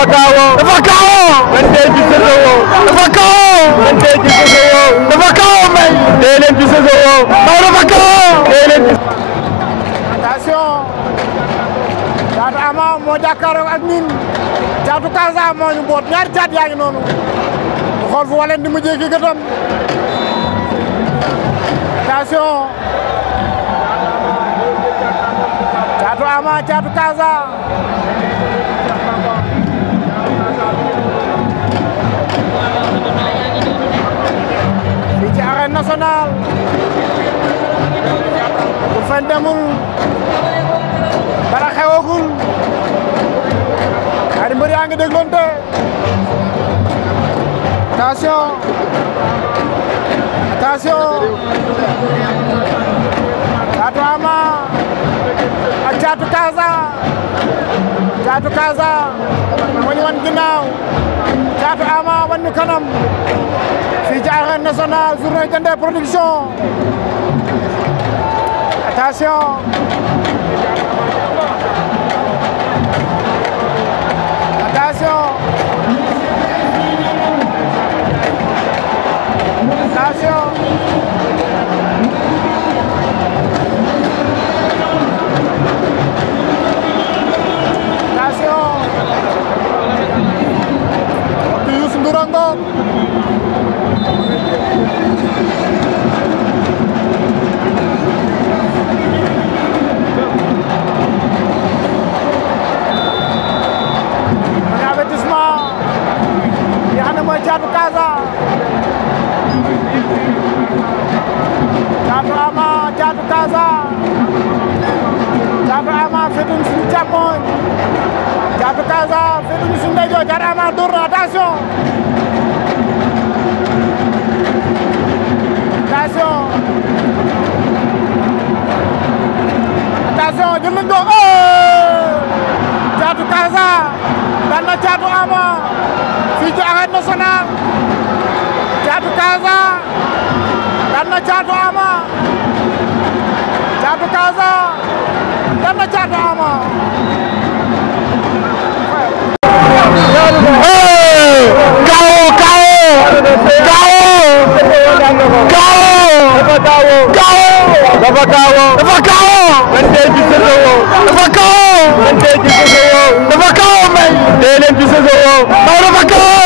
dafa kaawoo dafa kaawoo man tey ci Sosowo dafa kaawoo man tey ci Sosowo dafa kaawoo may tey leen ci Sosowo may dafa kaawoo tey leen ci attention Caatu Ama moo jàkkaarloo ak ñun Caatu Casa moo ñu boot ñaari caat yaa ngi noonu bu xool fu waleen di mujjee ki gëtam attention Caatu Ama Caatu Casa fii ci arène nationale bu fen demul dara xewagul ñaari mbër yaa ngi dégloonte attention attention Caatu Ama ak Caatu Casa Caatu Casa moo ñu wan ginnaaw Caatu Ama wan ñu kanam fii ci arène nationale journée Diender production attention attention attention attention di Youssou Ndour ngoog Caatu Casa Caatu Ama Caatu Casa Caatu Ama féetuñu suñu càmmoñ Caatu Casa féetuñu suñu ndeyjoor Caatu Ama dóor na attention attention attention jël nañ ko Caatu Casa daan na Caatu Ama fii ci arène nationale Caatu Casa daan na Caatu Ama Caatu Casa daan na Caatu Ama dafa kaawoo man tey ci Sosowo dafa kaawoo man tey ci Sosowo dafa kaawoo may tey leen ci Sosowo may dafa kaawoo